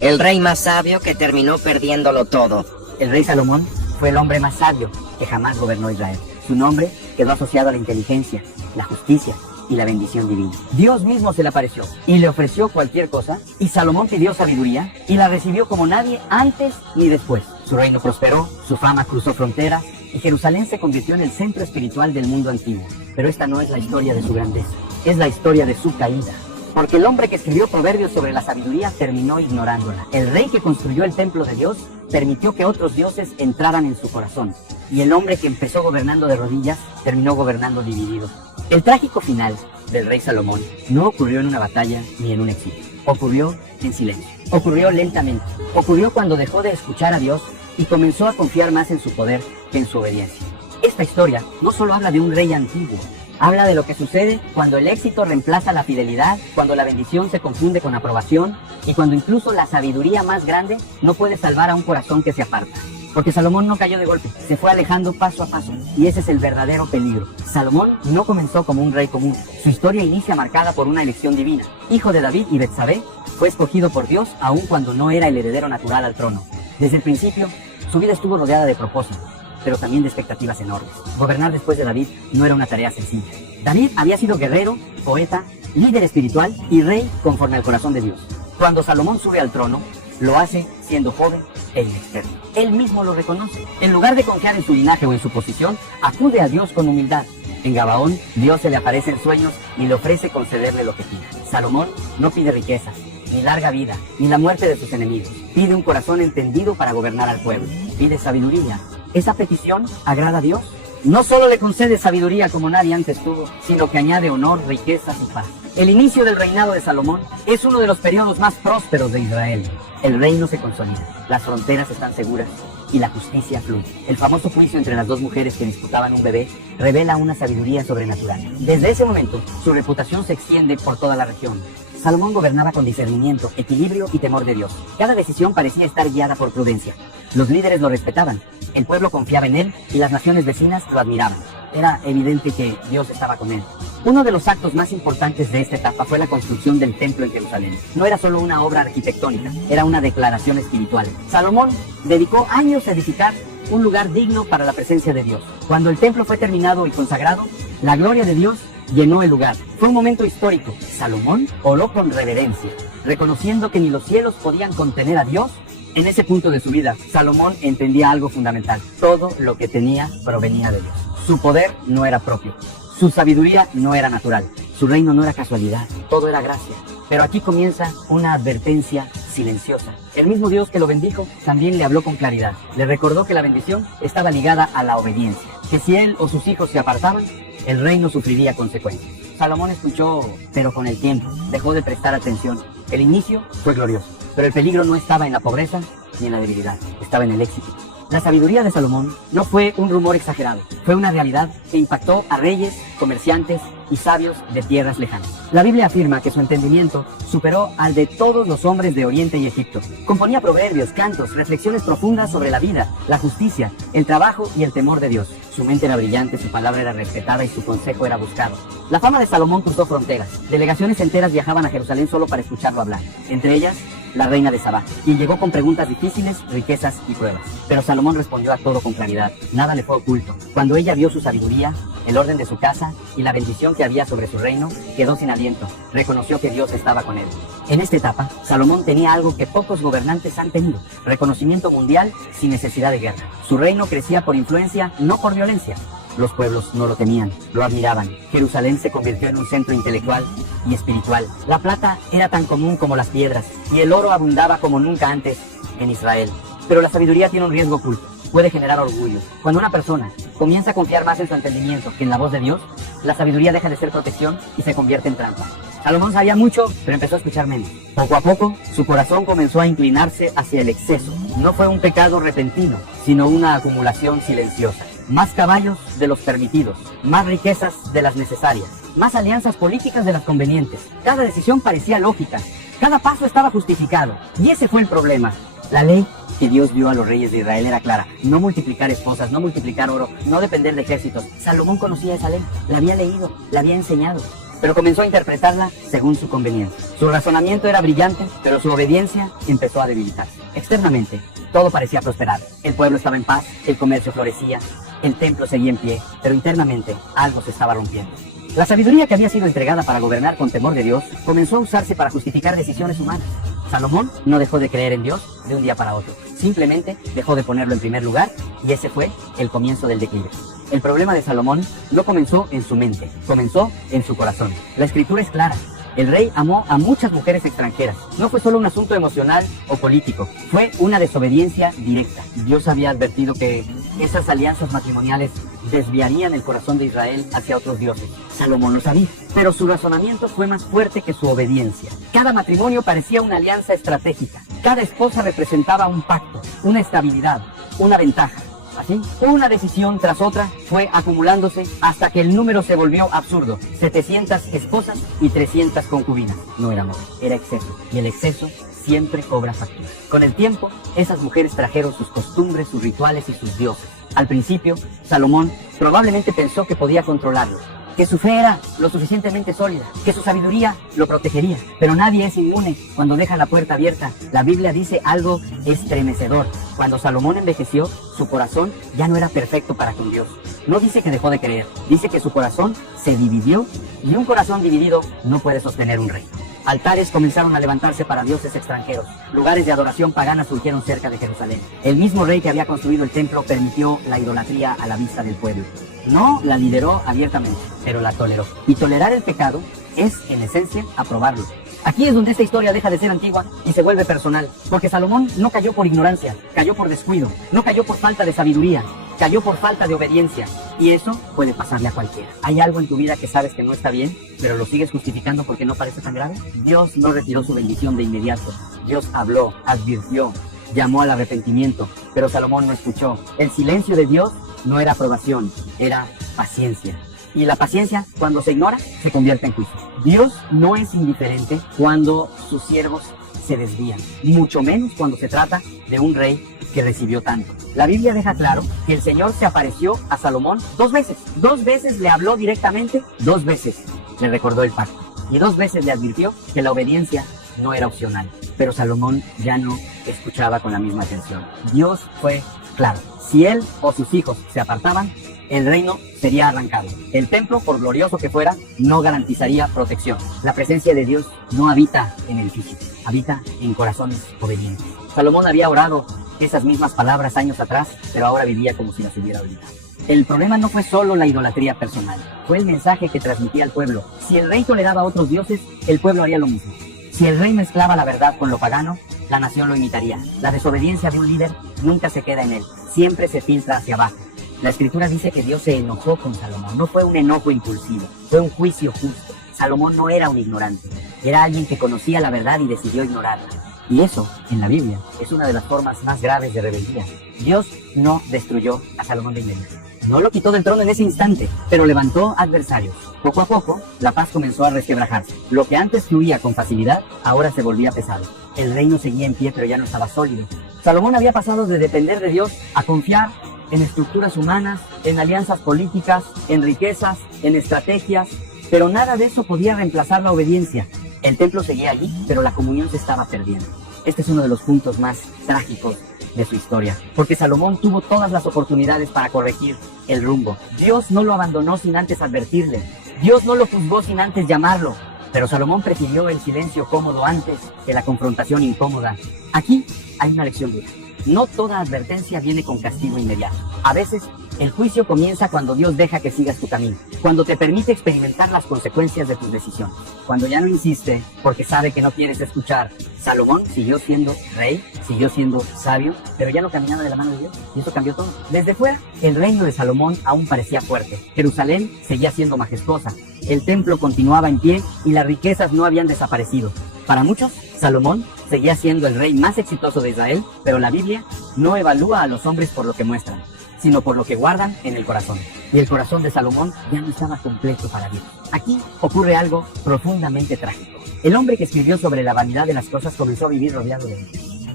El rey más sabio que terminó perdiéndolo todo. El rey Salomón fue el hombre más sabio que jamás gobernó Israel. Su nombre quedó asociado a la inteligencia, la justicia y la bendición divina. Dios mismo se le apareció y le ofreció cualquier cosa, y Salomón pidió sabiduría y la recibió como nadie antes ni después. Su reino prosperó, su fama cruzó fronteras y Jerusalén se convirtió en el centro espiritual del mundo antiguo. Pero esta no es la historia de su grandeza, es la historia de su caída. Porque el hombre que escribió proverbios sobre la sabiduría terminó ignorándola. El rey que construyó el templo de Dios permitió que otros dioses entraran en su corazón. Y el hombre que empezó gobernando de rodillas terminó gobernando dividido. El trágico final del rey Salomón no ocurrió en una batalla ni en un exilio. Ocurrió en silencio. Ocurrió lentamente. Ocurrió cuando dejó de escuchar a Dios y comenzó a confiar más en su poder que en su obediencia. Esta historia no solo habla de un rey antiguo. Habla de lo que sucede cuando el éxito reemplaza la fidelidad, cuando la bendición se confunde con aprobación y cuando incluso la sabiduría más grande no puede salvar a un corazón que se aparta. Porque Salomón no cayó de golpe, se fue alejando paso a paso, y ese es el verdadero peligro. Salomón no comenzó como un rey común. Su historia inicia marcada por una elección divina. Hijo de David y Betsabé, fue escogido por Dios aun cuando no era el heredero natural al trono. Desde el principio, su vida estuvo rodeada de propósitos, pero también de expectativas enormes. Gobernar después de David no era una tarea sencilla. David había sido guerrero, poeta, líder espiritual y rey conforme al corazón de Dios. Cuando Salomón sube al trono, lo hace siendo joven e inexperto. Él mismo lo reconoce. En lugar de confiar en su linaje o en su posición, acude a Dios con humildad. En Gabaón, Dios se le aparece en sueños y le ofrece concederle lo que pida. Salomón no pide riquezas, ni larga vida, ni la muerte de sus enemigos. Pide un corazón entendido para gobernar al pueblo. Pide sabiduría. ¿Esa petición agrada a Dios? No solo le concede sabiduría como nadie antes tuvo, sino que añade honor, riquezas y paz. El inicio del reinado de Salomón es uno de los periodos más prósperos de Israel. El reino se consolida, las fronteras están seguras y la justicia fluye. El famoso juicio entre las dos mujeres que disputaban un bebé revela una sabiduría sobrenatural. Desde ese momento, su reputación se extiende por toda la región. Salomón gobernaba con discernimiento, equilibrio y temor de Dios. Cada decisión parecía estar guiada por prudencia. Los líderes lo respetaban, el pueblo confiaba en él y las naciones vecinas lo admiraban. Era evidente que Dios estaba con él. Uno de los actos más importantes de esta etapa fue la construcción del templo en Jerusalén. No era solo una obra arquitectónica, era una declaración espiritual. Salomón dedicó años a edificar un lugar digno para la presencia de Dios. Cuando el templo fue terminado y consagrado, la gloria de Dios llenó el lugar. Fue un momento histórico. Salomón oró con reverencia, reconociendo que ni los cielos podían contener a Dios. En ese punto de su vida, Salomón entendía algo fundamental. Todo lo que tenía provenía de Dios. Su poder no era propio. Su sabiduría no era natural. Su reino no era casualidad. Todo era gracia. Pero aquí comienza una advertencia silenciosa. El mismo Dios que lo bendijo también le habló con claridad. Le recordó que la bendición estaba ligada a la obediencia. Que si él o sus hijos se apartaban, el reino sufriría consecuencias. Salomón escuchó, pero con el tiempo dejó de prestar atención. El inicio fue glorioso, pero el peligro no estaba en la pobreza ni en la debilidad, estaba en el éxito. La sabiduría de Salomón no fue un rumor exagerado, fue una realidad que impactó a reyes, comerciantes y sabios de tierras lejanas. La Biblia afirma que su entendimiento superó al de todos los hombres de Oriente y Egipto. Componía proverbios, cantos, reflexiones profundas sobre la vida, la justicia, el trabajo y el temor de Dios. Su mente era brillante, su palabra era respetada y su consejo era buscado. La fama de Salomón cruzó fronteras. Delegaciones enteras viajaban a Jerusalén solo para escucharlo hablar. Entre ellas, la reina de Sabá, quien llegó con preguntas difíciles, riquezas y pruebas. Pero Salomón respondió a todo con claridad. Nada le fue oculto. Cuando ella vio su sabiduría, el orden de su casa y la bendición que había sobre su reino, quedó sin aliento. Reconoció que Dios estaba con él. En esta etapa, Salomón tenía algo que pocos gobernantes han tenido: reconocimiento mundial sin necesidad de guerra. Su reino crecía por influencia, no por violencia. Los pueblos no lo tenían, lo admiraban. Jerusalén se convirtió en un centro intelectual y espiritual. La plata era tan común como las piedras y el oro abundaba como nunca antes en Israel. Pero la sabiduría tiene un riesgo oculto. Puede generar orgullo. Cuando una persona comienza a confiar más en su entendimiento que en la voz de Dios, la sabiduría deja de ser protección y se convierte en trampa. Salomón sabía mucho, pero empezó a escuchar menos. Poco a poco, su corazón comenzó a inclinarse hacia el exceso. No fue un pecado repentino, sino una acumulación silenciosa. Más caballos de los permitidos, más riquezas de las necesarias, más alianzas políticas de las convenientes. Cada decisión parecía lógica, cada paso estaba justificado. Y ese fue el problema. La ley que Dios dio a los reyes de Israel era clara: no multiplicar esposas, no multiplicar oro, no depender de ejércitos. Salomón conocía esa ley, la había leído, la había enseñado. pero comenzó a interpretarla según su conveniencia. Su razonamiento era brillante, pero su obediencia empezó a debilitarse. Externamente, todo parecía prosperar. El pueblo estaba en paz, el comercio florecía, el templo seguía en pie, pero internamente algo se estaba rompiendo. La sabiduría que había sido entregada para gobernar con temor de Dios comenzó a usarse para justificar decisiones humanas. Salomón no dejó de creer en Dios de un día para otro. Simplemente dejó de ponerlo en primer lugar y ese fue el comienzo del declive. El problema de Salomón no comenzó en su mente, comenzó en su corazón. La escritura es clara. El rey amó a muchas mujeres extranjeras. No fue solo un asunto emocional o político, fue una desobediencia directa. Dios había advertido que esas alianzas matrimoniales desviarían el corazón de Israel hacia otros dioses. Salomón lo sabía, pero su razonamiento fue más fuerte que su obediencia. Cada matrimonio parecía una alianza estratégica. Cada esposa representaba un pacto, una estabilidad, una ventaja. Así, una decisión tras otra fue acumulándose hasta que el número se volvió absurdo. 700 esposas y 300 concubinas. No era amor, era exceso. Y el exceso siempre cobra factura. Con el tiempo, esas mujeres trajeron sus costumbres, sus rituales y sus dioses. Al principio, Salomón probablemente pensó que podía controlarlo, que su fe era lo suficientemente sólida, que su sabiduría lo protegería. Pero nadie es inmune cuando deja la puerta abierta. La Biblia dice algo estremecedor. Cuando Salomón envejeció, su corazón ya no era perfecto para con Dios. No dice que dejó de creer, dice que su corazón se dividió y un corazón dividido no puede sostener un rey. Altares comenzaron a levantarse para dioses extranjeros. Lugares de adoración pagana surgieron cerca de Jerusalén. El mismo rey que había construido el templo permitió la idolatría a la vista del pueblo. No la lideró abiertamente, pero la toleró. Y tolerar el pecado es, en esencia, aprobarlo. Aquí es donde esta historia deja de ser antigua y se vuelve personal, porque Salomón no cayó por ignorancia, cayó por descuido, no cayó por falta de sabiduría, cayó por falta de obediencia. Y eso puede pasarle a cualquiera. ¿Hay algo en tu vida que sabes que no está bien, pero lo sigues justificando porque no parece tan grave? Dios no retiró su bendición de inmediato. Dios habló, advirtió, llamó al arrepentimiento, pero Salomón no escuchó. El silencio de Dios no era aprobación, era paciencia. Y la paciencia, cuando se ignora, se convierte en juicio. Dios no es indiferente cuando sus siervos se desvían, mucho menos cuando se trata de un rey que recibió tanto. La Biblia deja claro que el Señor se apareció a Salomón 2 veces. 2 veces le habló directamente, 2 veces le recordó el pacto. Y 2 veces le advirtió que la obediencia no era opcional. Pero Salomón ya no escuchaba con la misma atención. Dios fue claro. Si él o sus hijos se apartaban, el reino sería arrancado. El templo, por glorioso que fuera, no garantizaría protección. La presencia de Dios no habita en el físico, habita en corazones obedientes. Salomón había orado esas mismas palabras años atrás, pero ahora vivía como si las hubiera olvidado. El problema no fue solo la idolatría personal, fue el mensaje que transmitía al pueblo. Si el rey toleraba a otros dioses, el pueblo haría lo mismo. Si el rey mezclaba la verdad con lo pagano, la nación lo imitaría. La desobediencia de un líder nunca se queda en él, siempre se filtra hacia abajo. La escritura dice que Dios se enojó con Salomón. No fue un enojo impulsivo, fue un juicio justo. Salomón no era un ignorante, era alguien que conocía la verdad y decidió ignorarla. Y eso, en la Biblia, es una de las formas más graves de rebeldía. Dios no destruyó a Salomón de inmediato. No lo quitó del trono en ese instante, pero levantó adversarios. Poco a poco, la paz comenzó a resquebrajarse. Lo que antes fluía con facilidad, ahora se volvía pesado. El reino seguía en pie, pero ya no estaba sólido. Salomón había pasado de depender de Dios a confiar en estructuras humanas, en alianzas políticas, en riquezas, en estrategias, pero nada de eso podía reemplazar la obediencia. El templo seguía allí, pero la comunión se estaba perdiendo. Este es uno de los puntos más trágicos de su historia, porque Salomón tuvo todas las oportunidades para corregir el rumbo. Dios no lo abandonó sin antes advertirle. Dios no lo juzgó sin antes llamarlo. Pero Salomón prefirió el silencio cómodo antes que la confrontación incómoda. Aquí hay una lección dura. No toda advertencia viene con castigo inmediato. A veces, el juicio comienza cuando Dios deja que sigas tu camino, cuando te permite experimentar las consecuencias de tus decisiones, cuando ya no insiste porque sabe que no quieres escuchar. Salomón siguió siendo rey, siguió siendo sabio, pero ya no caminaba de la mano de Dios, y eso cambió todo. Desde fuera, el reino de Salomón aún parecía fuerte. Jerusalén seguía siendo majestuosa, el templo continuaba en pie y las riquezas no habían desaparecido. Para muchos, Salomón seguía siendo el rey más exitoso de Israel, pero la Biblia no evalúa a los hombres por lo que muestran, sino por lo que guardan en el corazón. Y el corazón de Salomón ya no estaba completo para Dios. Aquí ocurre algo profundamente trágico. El hombre que escribió sobre la vanidad de las cosas comenzó a vivir rodeado de él.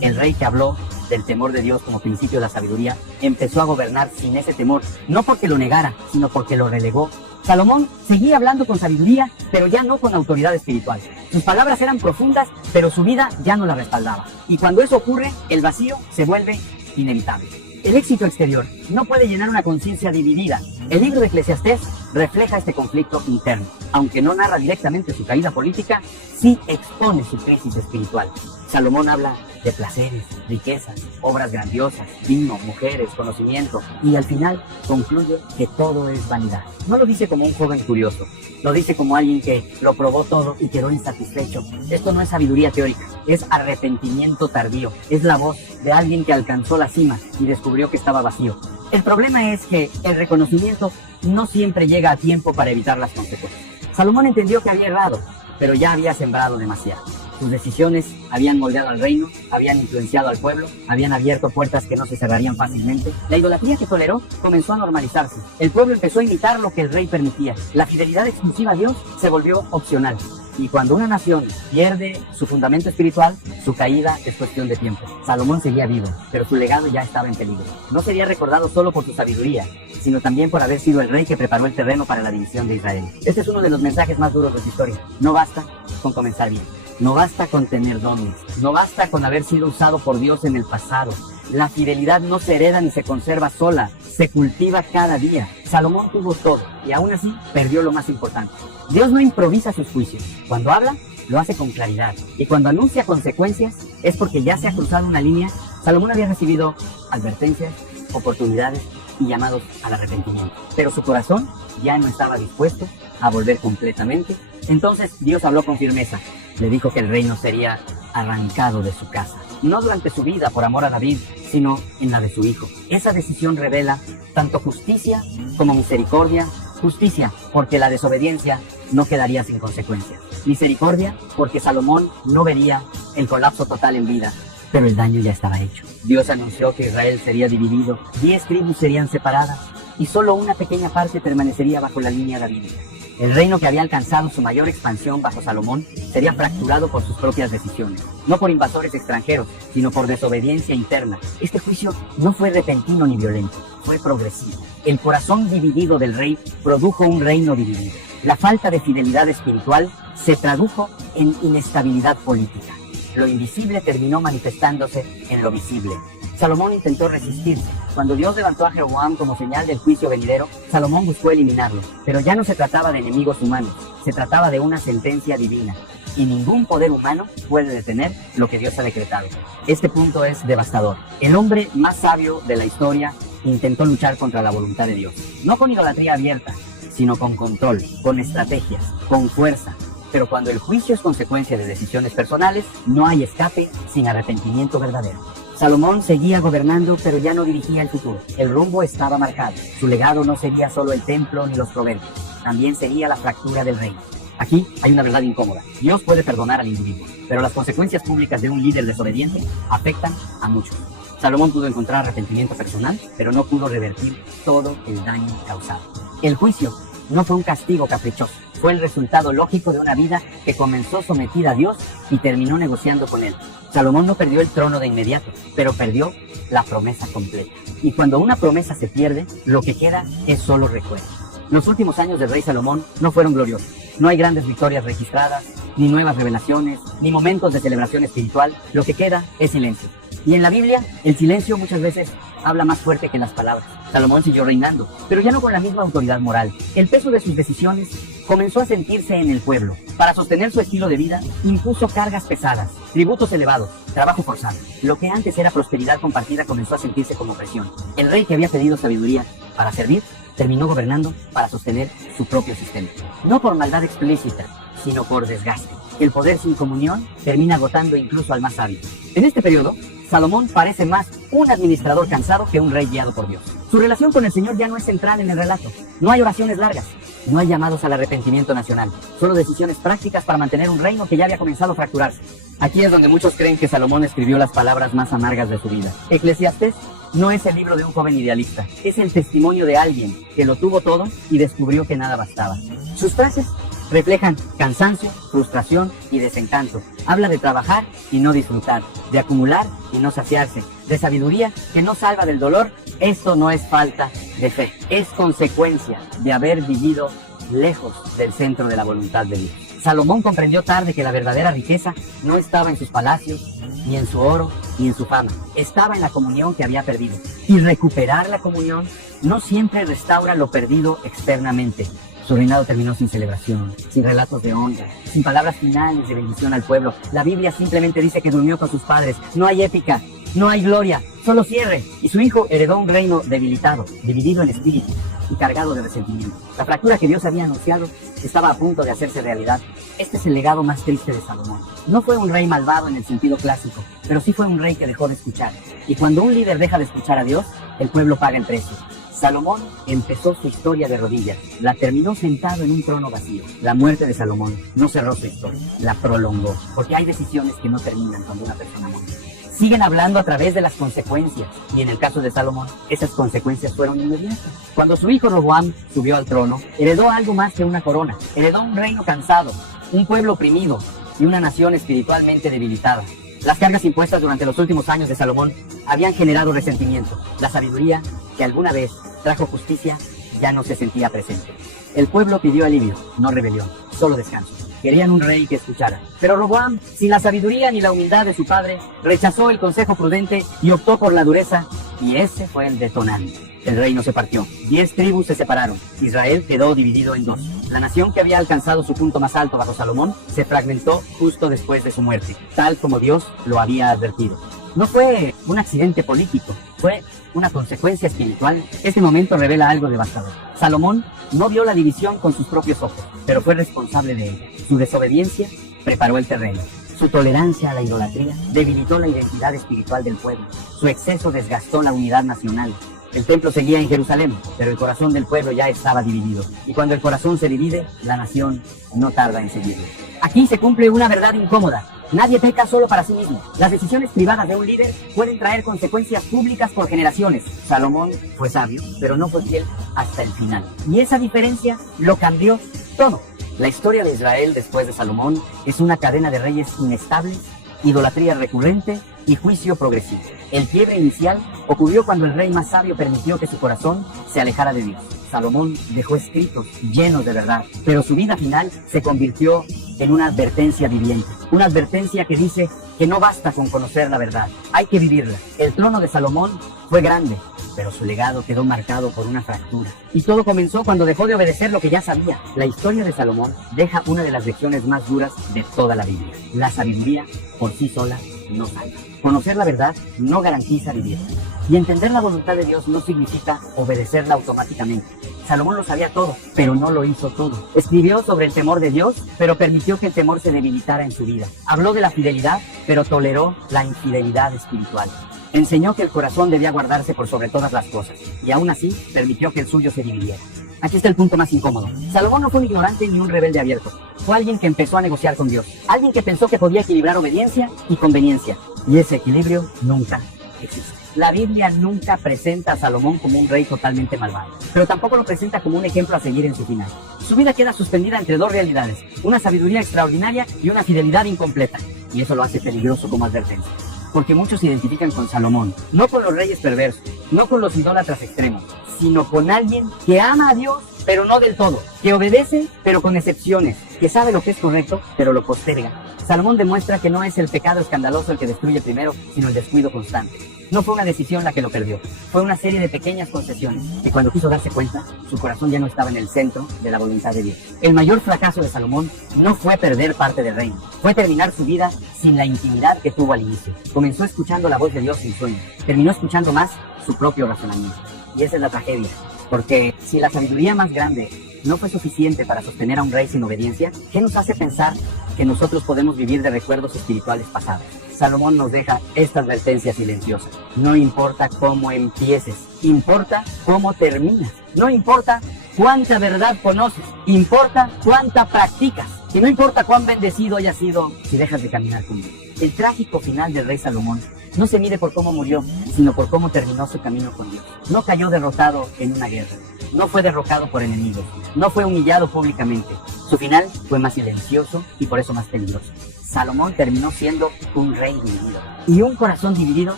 El rey que habló del temor de Dios como principio de la sabiduría empezó a gobernar sin ese temor, no porque lo negara, sino porque lo relegó. Salomón seguía hablando con sabiduría, pero ya no con autoridad espiritual. Sus palabras eran profundas, pero su vida ya no la respaldaba. Y cuando eso ocurre, el vacío se vuelve inevitable. El éxito exterior no puede llenar una conciencia dividida. El libro de Eclesiastés refleja este conflicto interno. Aunque no narra directamente su caída política, sí expone su crisis espiritual. Salomón habla de placeres, riquezas, obras grandiosas, vino, mujeres, conocimiento, y al final concluye que todo es vanidad. No lo dice como un joven curioso, lo dice como alguien que lo probó todo y quedó insatisfecho. Esto no es sabiduría teórica, es arrepentimiento tardío, es la voz de alguien que alcanzó la cima y descubrió que estaba vacío. El problema es que el reconocimiento no siempre llega a tiempo para evitar las consecuencias. Salomón entendió que había errado, pero ya había sembrado demasiado. Sus decisiones habían moldeado al reino, habían influenciado al pueblo, habían abierto puertas que no se cerrarían fácilmente. La idolatría que toleró comenzó a normalizarse. El pueblo empezó a imitar lo que el rey permitía. La fidelidad exclusiva a Dios se volvió opcional. Y cuando una nación pierde su fundamento espiritual, su caída es cuestión de tiempo. Salomón seguía vivo, pero su legado ya estaba en peligro. No sería recordado solo por su sabiduría, sino también por haber sido el rey que preparó el terreno para la división de Israel. Este es uno de los mensajes más duros de su historia. No basta con comenzar bien. No basta con tener dones, no basta con haber sido usado por Dios en el pasado. La fidelidad no se hereda ni se conserva sola, se cultiva cada día. Salomón tuvo todo y aún así perdió lo más importante. Dios no improvisa sus juicios. Cuando habla, lo hace con claridad. Y cuando anuncia consecuencias, es porque ya se ha cruzado una línea. Salomón había recibido advertencias, oportunidades y llamados al arrepentimiento. Pero su corazón ya no estaba dispuesto a volver completamente. Entonces Dios habló con firmeza. Le dijo que el reino sería arrancado de su casa. No durante su vida por amor a David, sino en la de su hijo. Esa decisión revela tanto justicia como misericordia. Justicia, porque la desobediencia no quedaría sin consecuencias. Misericordia, porque Salomón no vería el colapso total en vida, pero el daño ya estaba hecho. Dios anunció que Israel sería dividido, 10 tribus serían separadas y solo una pequeña parte permanecería bajo la línea davídica. El reino que había alcanzado su mayor expansión bajo Salomón sería fracturado por sus propias decisiones, no por invasores extranjeros, sino por desobediencia interna. Este juicio no fue repentino ni violento, fue progresivo. El corazón dividido del rey produjo un reino dividido. La falta de fidelidad espiritual se tradujo en inestabilidad política. Lo invisible terminó manifestándose en lo visible. Salomón intentó resistirse. Cuando Dios levantó a Jeroboam como señal del juicio venidero, Salomón buscó eliminarlo. Pero ya no se trataba de enemigos humanos, se trataba de una sentencia divina. Y ningún poder humano puede detener lo que Dios ha decretado. Este punto es devastador. El hombre más sabio de la historia intentó luchar contra la voluntad de Dios. No con idolatría abierta, sino con control, con estrategias, con fuerza. Pero cuando el juicio es consecuencia de decisiones personales, no hay escape sin arrepentimiento verdadero. Salomón seguía gobernando, pero ya no dirigía el futuro. El rumbo estaba marcado. Su legado no sería solo el templo ni los proverbios, también sería la fractura del reino. Aquí hay una verdad incómoda. Dios puede perdonar al individuo, pero las consecuencias públicas de un líder desobediente afectan a muchos. Salomón pudo encontrar arrepentimiento personal, pero no pudo revertir todo el daño causado. El juicio no fue un castigo caprichoso, fue el resultado lógico de una vida que comenzó sometida a Dios y terminó negociando con Él. Salomón no perdió el trono de inmediato, pero perdió la promesa completa. Y cuando una promesa se pierde, lo que queda es solo recuerdo. Los últimos años del rey Salomón no fueron gloriosos. No hay grandes victorias registradas, ni nuevas revelaciones, ni momentos de celebración espiritual. Lo que queda es silencio. Y en la Biblia, el silencio muchas veces habla más fuerte que las palabras. Salomón siguió reinando, pero ya no con la misma autoridad moral. El peso de sus decisiones comenzó a sentirse en el pueblo. Para sostener su estilo de vida, impuso cargas pesadas, tributos elevados, trabajo forzado. Lo que antes era prosperidad compartida comenzó a sentirse como presión. El rey que había pedido sabiduría para servir, terminó gobernando para sostener su propio sistema. No por maldad explícita, sino por desgaste. El poder sin comunión termina agotando incluso al más sabio. En este periodo, Salomón parece más un administrador cansado que un rey guiado por Dios. Su relación con el Señor ya no es central en el relato. No hay oraciones largas. No hay llamados al arrepentimiento nacional. Solo decisiones prácticas para mantener un reino que ya había comenzado a fracturarse. Aquí es donde muchos creen que Salomón escribió las palabras más amargas de su vida. Eclesiastés no es el libro de un joven idealista. Es el testimonio de alguien que lo tuvo todo y descubrió que nada bastaba. Sus frases reflejan cansancio, frustración y desencanto. Habla de trabajar y no disfrutar, de acumular y no saciarse, de sabiduría que no salva del dolor. Esto no es falta de fe, es consecuencia de haber vivido lejos del centro de la voluntad de Dios. Salomón comprendió tarde que la verdadera riqueza no estaba en sus palacios, ni en su oro, ni en su fama. Estaba en la comunión que había perdido. Y recuperar la comunión no siempre restaura lo perdido externamente. Su reinado terminó sin celebración, sin relatos de honra, sin palabras finales de bendición al pueblo. La Biblia simplemente dice que durmió con sus padres. No hay épica, no hay gloria, solo cierre. Y su hijo heredó un reino debilitado, dividido en espíritu y cargado de resentimiento. La fractura que Dios había anunciado estaba a punto de hacerse realidad. Este es el legado más triste de Salomón. No fue un rey malvado en el sentido clásico, pero sí fue un rey que dejó de escuchar. Y cuando un líder deja de escuchar a Dios, el pueblo paga el precio. Salomón empezó su historia de rodillas, la terminó sentado en un trono vacío. La muerte de Salomón no cerró su historia, la prolongó, porque hay decisiones que no terminan cuando una persona muere. Siguen hablando a través de las consecuencias, y en el caso de Salomón, esas consecuencias fueron inmediatas. Cuando su hijo Roboam subió al trono, heredó algo más que una corona, heredó un reino cansado, un pueblo oprimido y una nación espiritualmente debilitada. Las cargas impuestas durante los últimos años de Salomón habían generado resentimiento. La sabiduría, que alguna vez trajo justicia, ya no se sentía presente. El pueblo pidió alivio, no rebelión, solo descanso. Querían un rey que escuchara. Pero Roboam, sin la sabiduría ni la humildad de su padre, rechazó el consejo prudente y optó por la dureza, y ese fue el detonante. El reino se partió, 10 tribus se separaron, Israel quedó dividido en 2. La nación que había alcanzado su punto más alto bajo Salomón se fragmentó justo después de su muerte, tal como Dios lo había advertido. No fue un accidente político, fue una consecuencia espiritual. Este momento revela algo devastador. Salomón no vio la división con sus propios ojos, pero fue responsable de ella. Su desobediencia preparó el terreno. Su tolerancia a la idolatría debilitó la identidad espiritual del pueblo. Su exceso desgastó la unidad nacional. El templo seguía en Jerusalén, pero el corazón del pueblo ya estaba dividido. Y cuando el corazón se divide, la nación no tarda en seguirlo. Aquí se cumple una verdad incómoda. Nadie peca solo para sí mismo. Las decisiones privadas de un líder pueden traer consecuencias públicas por generaciones. Salomón fue sabio, pero no fue fiel hasta el final. Y esa diferencia lo cambió todo. La historia de Israel después de Salomón es una cadena de reyes inestables, idolatría recurrente y juicio progresivo. El quiebre inicial ocurrió cuando el rey más sabio permitió que su corazón se alejara de Dios. Salomón dejó escritos llenos de verdad, pero su vida final se convirtió en una advertencia viviente. Una advertencia que dice que no basta con conocer la verdad, hay que vivirla. El trono de Salomón fue grande, pero su legado quedó marcado por una fractura. Y todo comenzó cuando dejó de obedecer lo que ya sabía. La historia de Salomón deja una de las lecciones más duras de toda la Biblia. La sabiduría por sí sola no salva. Conocer la verdad no garantiza vivirla. Y entender la voluntad de Dios no significa obedecerla automáticamente. Salomón lo sabía todo, pero no lo hizo todo. Escribió sobre el temor de Dios, pero permitió que el temor se debilitara en su vida. Habló de la fidelidad, pero toleró la infidelidad espiritual. Enseñó que el corazón debía guardarse por sobre todas las cosas, y aún así permitió que el suyo se dividiera. Aquí está el punto más incómodo. Salomón no fue un ignorante ni un rebelde abierto. Fue alguien que empezó a negociar con Dios. Alguien que pensó que podía equilibrar obediencia y conveniencia. Y ese equilibrio nunca existe. La Biblia nunca presenta a Salomón como un rey totalmente malvado, pero tampoco lo presenta como un ejemplo a seguir en su final. Su vida queda suspendida entre dos realidades, una sabiduría extraordinaria y una fidelidad incompleta. Y eso lo hace peligroso como advertencia. Porque muchos se identifican con Salomón, no con los reyes perversos, no con los idólatras extremos, sino con alguien que ama a Dios, pero no del todo, que obedece, pero con excepciones, que sabe lo que es correcto, pero lo posterga. Salomón demuestra que no es el pecado escandaloso el que destruye primero, sino el descuido constante. No fue una decisión la que lo perdió, fue una serie de pequeñas concesiones, que cuando quiso darse cuenta, su corazón ya no estaba en el centro de la voluntad de Dios. El mayor fracaso de Salomón no fue perder parte del reino, fue terminar su vida sin la intimidad que tuvo al inicio. Comenzó escuchando la voz de Dios sin sueño, terminó escuchando más su propio razonamiento. Y esa es la tragedia, porque si la sabiduría más grande no fue suficiente para sostener a un rey sin obediencia, ¿qué nos hace pensar que nosotros podemos vivir de recuerdos espirituales pasados? Salomón nos deja esta advertencia silenciosa. No importa cómo empieces, importa cómo terminas. No importa cuánta verdad conoces, importa cuánta practicas. Y no importa cuán bendecido hayas sido si dejas de caminar con Dios. El trágico final del rey Salomón no se mide por cómo murió, sino por cómo terminó su camino con Dios. No cayó derrotado en una guerra, no fue derrocado por enemigos, no fue humillado públicamente. Su final fue más silencioso y por eso más peligroso. Salomón terminó siendo un rey dividido. Y un corazón dividido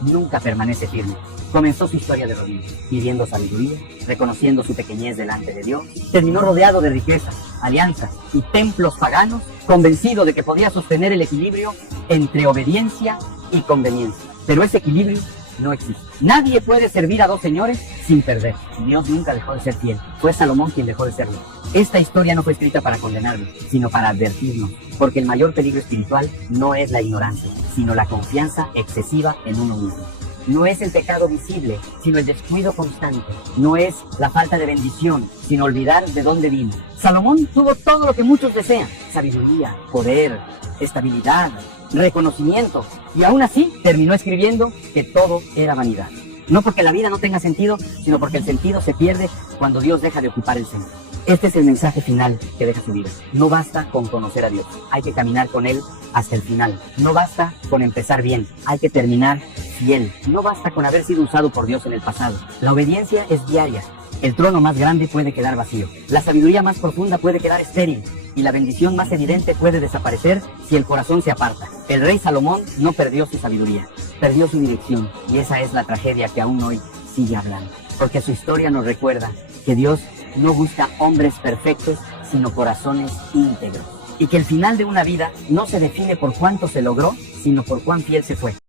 nunca permanece firme. Comenzó su historia de rodillas, pidiendo sabiduría, reconociendo su pequeñez delante de Dios. Terminó rodeado de riquezas, alianzas y templos paganos, convencido de que podía sostener el equilibrio entre obediencia y conveniencia. Pero ese equilibrio no existe. Nadie puede servir a dos señores sin perder. Dios nunca dejó de ser fiel. Fue Salomón quien dejó de serlo. Esta historia no fue escrita para condenarnos, sino para advertirnos, porque el mayor peligro espiritual no es la ignorancia, sino la confianza excesiva en uno mismo. No es el pecado visible, sino el descuido constante. No es la falta de bendición, sino olvidar de dónde vino. Salomón tuvo todo lo que muchos desean: sabiduría, poder, estabilidad, reconocimiento. Y aún así terminó escribiendo que todo era vanidad. No porque la vida no tenga sentido, sino porque el sentido se pierde cuando Dios deja de ocupar el centro. Este es el mensaje final que deja su vida. No basta con conocer a Dios, hay que caminar con Él hasta el final. No basta con empezar bien, hay que terminar fiel. No basta con haber sido usado por Dios en el pasado. La obediencia es diaria. El trono más grande puede quedar vacío. La sabiduría más profunda puede quedar estéril. Y la bendición más evidente puede desaparecer si el corazón se aparta. El rey Salomón no perdió su sabiduría, perdió su dirección. Y esa es la tragedia que aún hoy sigue hablando. Porque su historia nos recuerda que Dios no busca hombres perfectos, sino corazones íntegros. Y que el final de una vida no se define por cuánto se logró, sino por cuán fiel se fue.